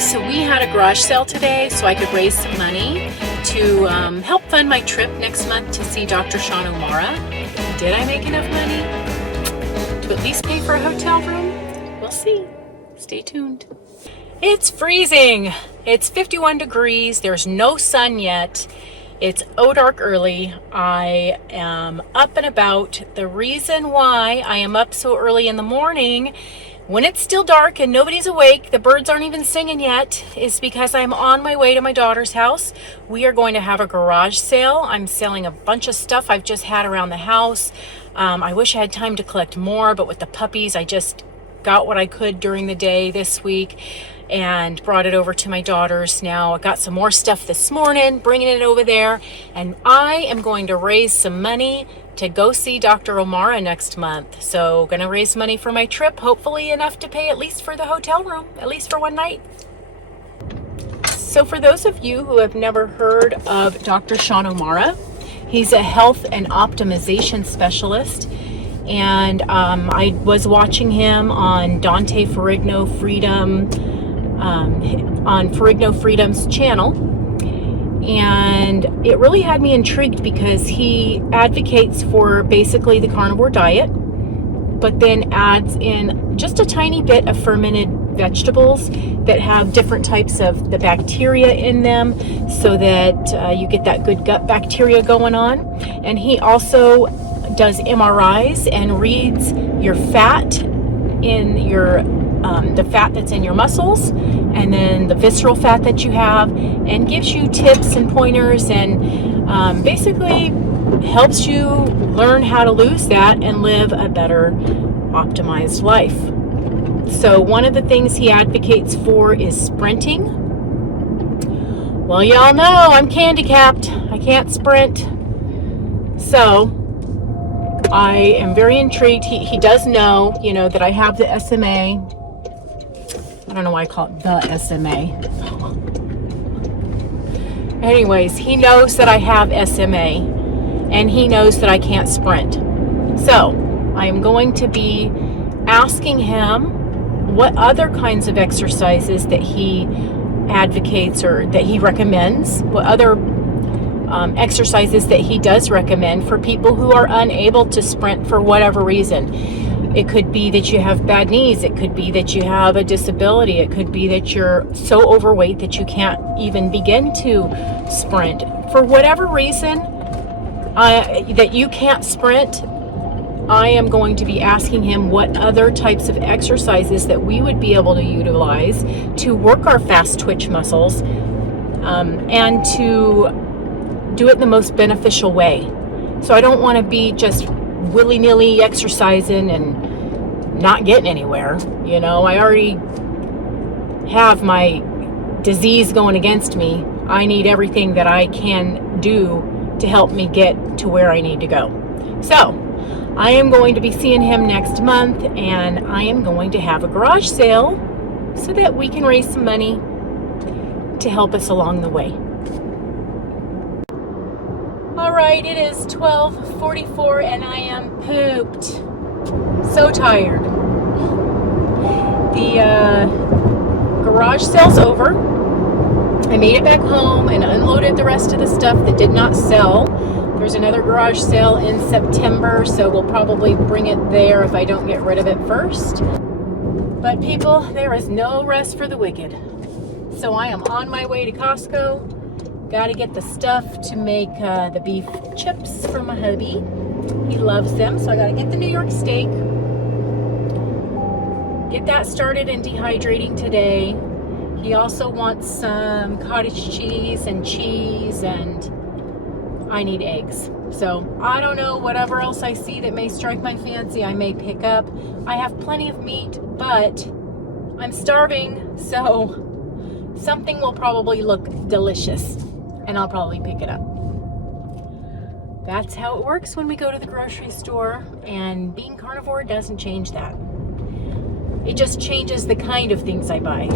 So we had a garage sale today so I could raise some money to help fund my trip next month to see Dr. Sean Omara. Did I make enough money to at least pay for a hotel room? We'll see. Stay tuned. It's freezing. It's 51 degrees. There's no sun yet. It's dark early. I am up and about. The reason why I am up so early in the morning when it's still dark and nobody's awake, the birds aren't even singing yet, is because I'm on my way to my daughter's house. We are going to have a garage sale. I'm selling a bunch of stuff I've just had around the house. I wish I had time to collect more, but with the puppies, I just got what I could during the day this week and brought it over to my daughter's. Now I got some more stuff this morning, bringing it over there, and I am going to raise some money to go see Dr. Omara next month. So gonna raise money for my trip, hopefully enough to pay at least for the hotel room, at least for one night. So for those of you who have never heard of Dr. Sean Omara, he's a health and optimization specialist. And I was watching him on Dante Ferrigno Freedom, on Ferrigno Freedom's channel. And it really had me intrigued because he advocates for basically the carnivore diet, but then adds in just a tiny bit of fermented vegetables that have different types of the bacteria in them so that you get that good gut bacteria going on. And he also does MRIs and reads your fat in your the fat that's in your muscles and then the visceral fat that you have, and gives you tips and pointers and basically helps you learn how to lose that and live a better optimized life. So one of the things he advocates for is sprinting. Well, y'all know I'm handicapped. I can't sprint. So I am very intrigued. He does know, that I have the SMA. I don't know why I call it the SMA. Anyways, he knows that I have SMA, and he knows that I can't sprint. So I am going to be asking him what other kinds of exercises that he advocates or that he recommends, what other exercises that he does recommend for people who are unable to sprint for whatever reason. It could be that you have bad knees. It could be that you have a disability. It could be that you're so overweight that you can't even begin to sprint. For whatever reason that you can't sprint, I am going to be asking him what other types of exercises that we would be able to utilize to work our fast twitch muscles and to do it in the most beneficial way. So I don't want to be just willy-nilly exercising and not getting anywhere. I already have my disease going against me. I need everything that I can do to help me get to where I need to go. So I am going to be seeing him next month, and I am going to have a garage sale so that we can raise some money to help us along the way. All right, it is 12:44 and I am pooped. So tired. The garage sale's over. I made it back home and unloaded the rest of the stuff that did not sell. There's another garage sale in September, so we'll probably bring it there if I don't get rid of it first. But people, there is no rest for the wicked. So I am on my way to Costco. Got to get the stuff to make the beef chips for my hubby. He loves them, so I got to get the New York steak. Get that started and dehydrating today. He also wants some cottage cheese, and I need eggs. So I don't know, whatever else I see that may strike my fancy, I may pick up. I have plenty of meat, but I'm starving, so something will probably look delicious. And I'll probably pick it up. That's how it works when we go to the grocery store, and being carnivore doesn't change that. It just changes the kind of things I buy.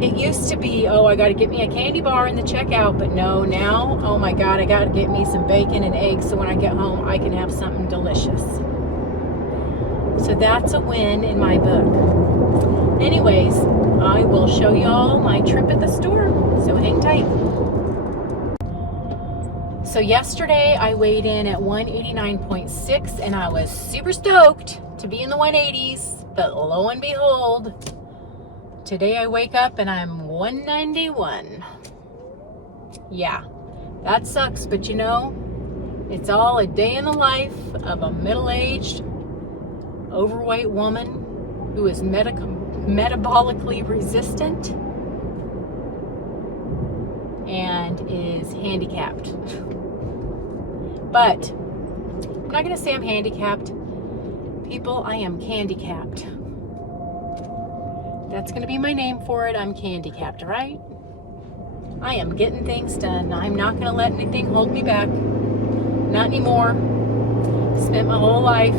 It used to be, I gotta get me a candy bar in the checkout, but no, now, oh my God, I gotta get me some bacon and eggs so when I get home I can have something delicious. So that's a win in my book. Anyways, I will show y'all my trip at the store, so hang tight. So yesterday I weighed in at 189.6 and I was super stoked to be in the 180s, but lo and behold, today I wake up and I'm 191. Yeah, that sucks, but you know, it's all a day in the life of a middle-aged, overweight woman who is metabolically resistant and is handicapped. But I'm not going to say I'm handicapped. People, I am candy-capped. That's going to be my name for it. I'm candy-capped, right? I am getting things done. I'm not going to let anything hold me back. Not anymore. Spent my whole life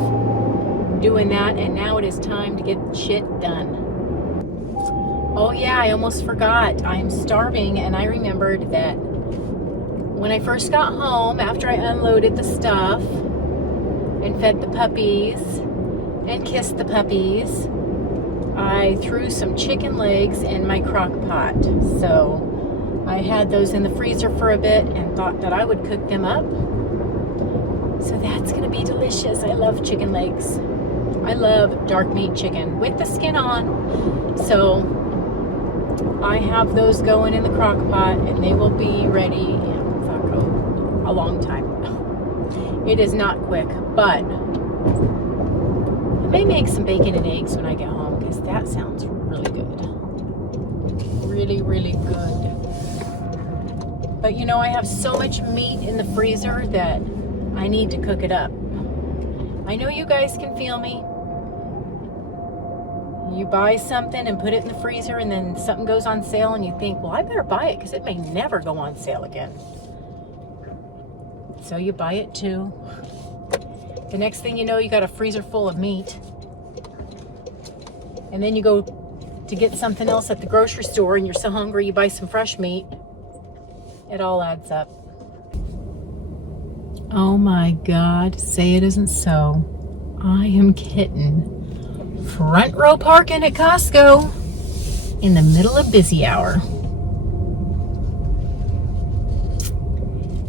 doing that, and now it is time to get shit done. Oh yeah, I almost forgot. I'm starving, and I remembered that when I first got home, after I unloaded the stuff and fed the puppies and kissed the puppies, I threw some chicken legs in my crock pot. So I had those in the freezer for a bit and thought that I would cook them up. So that's gonna be delicious. I love chicken legs. I love dark meat chicken with the skin on. So I have those going in the crock pot and they will be ready in a long time. It is not quick, but I may make some bacon and eggs when I get home because that sounds really good. Really, really good. But you know, I have so much meat in the freezer that I need to cook it up. I know you guys can feel me. You buy something and put it in the freezer and then something goes on sale and you think, well, I better buy it because it may never go on sale again. So you buy it too. The next thing you know, you got a freezer full of meat. And then you go to get something else at the grocery store and you're so hungry you buy some fresh meat. It all adds up. Oh my God, say it isn't so. I am kidding. Front row parking at Costco in the middle of busy hour.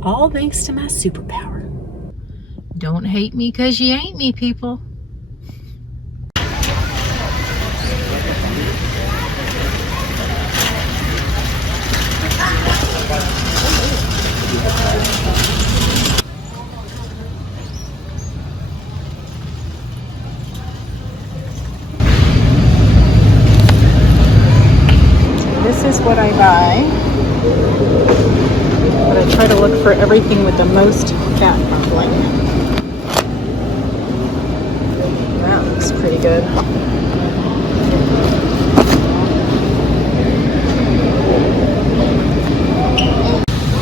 All thanks to my superpower. Don't hate me because you ain't me, people. This is what I buy. But I try to look for everything with the most fat content. That looks pretty good.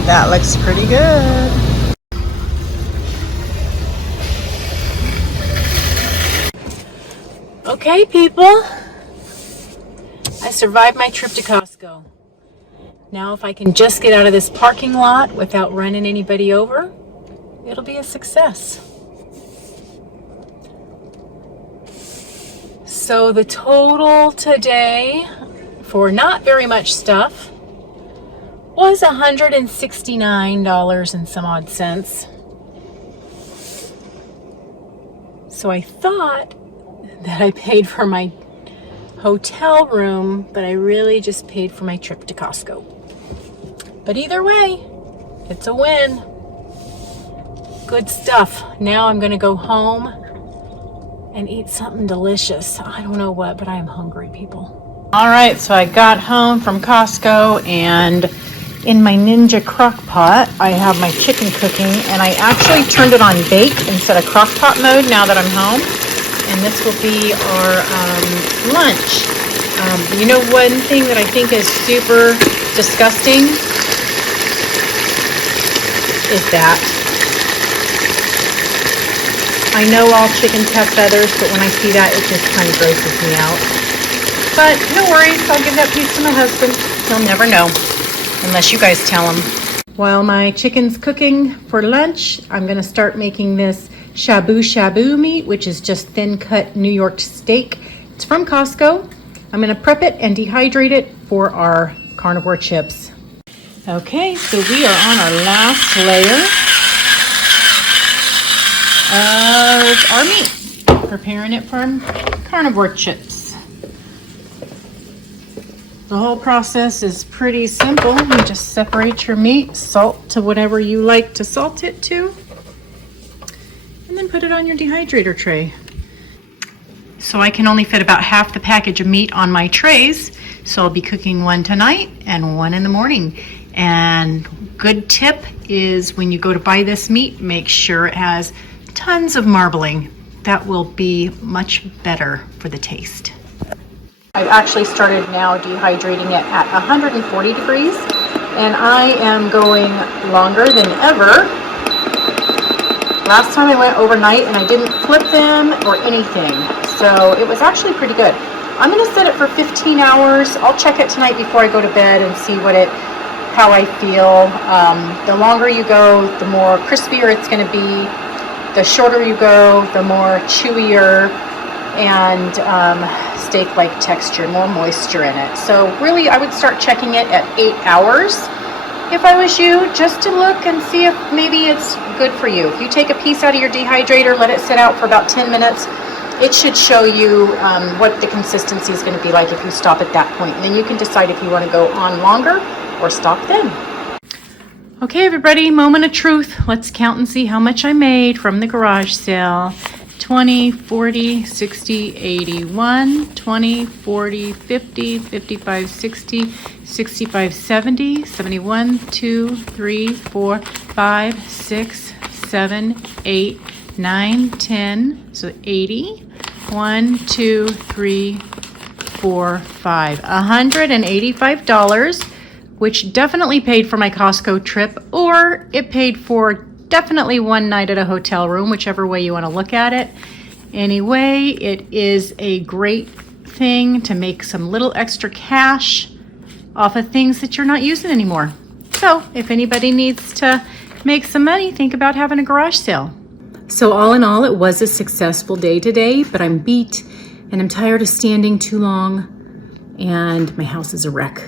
That looks pretty good. Okay, people. I survived my trip to Costco. Now if I can just get out of this parking lot without running anybody over, it'll be a success. So the total today for not very much stuff was $169 and some odd cents. So I thought that I paid for my hotel room, but I really just paid for my trip to Costco. But either way, it's a win. Good stuff. Now I'm gonna go home and eat something delicious. I don't know what, but I am hungry, people. All right, so I got home from Costco and in my Ninja crock pot, I have my chicken cooking and I actually turned it on bake instead of crock pot mode now that I'm home. And this will be our lunch. You know, one thing that I think is super disgusting is that. I know all chickens have feathers, but when I see that, it just kind of grosses me out. But no worries, I'll give that piece to my husband. He'll never know, unless you guys tell him. While my chicken's cooking for lunch, I'm gonna start making this shabu shabu meat, which is just thin cut New York steak. It's from Costco. I'm gonna prep it and dehydrate it for our carnivore chips. Okay, so we are on our last layer of our meat, preparing it for carnivore chips. The whole process is pretty simple. You just separate your meat, salt to whatever you like to salt it to, and then put it on your dehydrator tray. So I can only fit about half the package of meat on my trays, so I'll be cooking one tonight and one in the morning. And good tip is when you go to buy this meat, make sure it has tons of marbling. That will be much better for the taste. I've actually started now dehydrating it at 140 degrees, and I am going longer than ever. Last time I went overnight and I didn't flip them or anything, so it was actually pretty good. I'm going to set it for 15 hours. I'll check it tonight before I go to bed and see how I feel. The longer you go, the more crispier it's going to be. The shorter you go, the more chewier and steak-like texture, more moisture in it. So really, I would start checking it at 8 hours if I was you, just to look and see if maybe it's good for you. If you take a piece out of your dehydrator, let it sit out for about 10 minutes, it should show you what the consistency is going to be like if you stop at that point. And then you can decide if you want to go on longer or stop then. Okay, everybody, moment of truth. Let's count and see how much I made from the garage sale. 20, 40, 60, 81, 20, 40, 50, 55, 60, 65, 70, 71, 2, 3, 4, 5, 6, 7, 8, 9, 10, so 80. 1, 2, 3, 4, 5. $185, which definitely paid for my Costco trip, or it paid for definitely one night at a hotel room, whichever way you want to look at it. Anyway, it is a great thing to make some little extra cash off of things that you're not using anymore. So if anybody needs to make some money, think about having a garage sale. So all in all, it was a successful day today, but I'm beat and I'm tired of standing too long and my house is a wreck.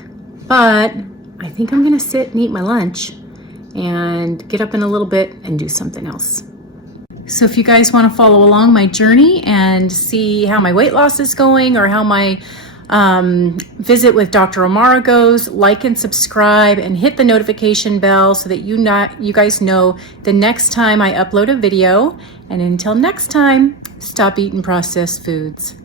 But I think I'm gonna sit and eat my lunch and get up in a little bit and do something else. So if you guys want to follow along my journey and see how my weight loss is going, or how my visit with Dr. Omar goes, like and subscribe and hit the notification bell so that you guys know the next time I upload a video. And until next time, stop eating processed foods.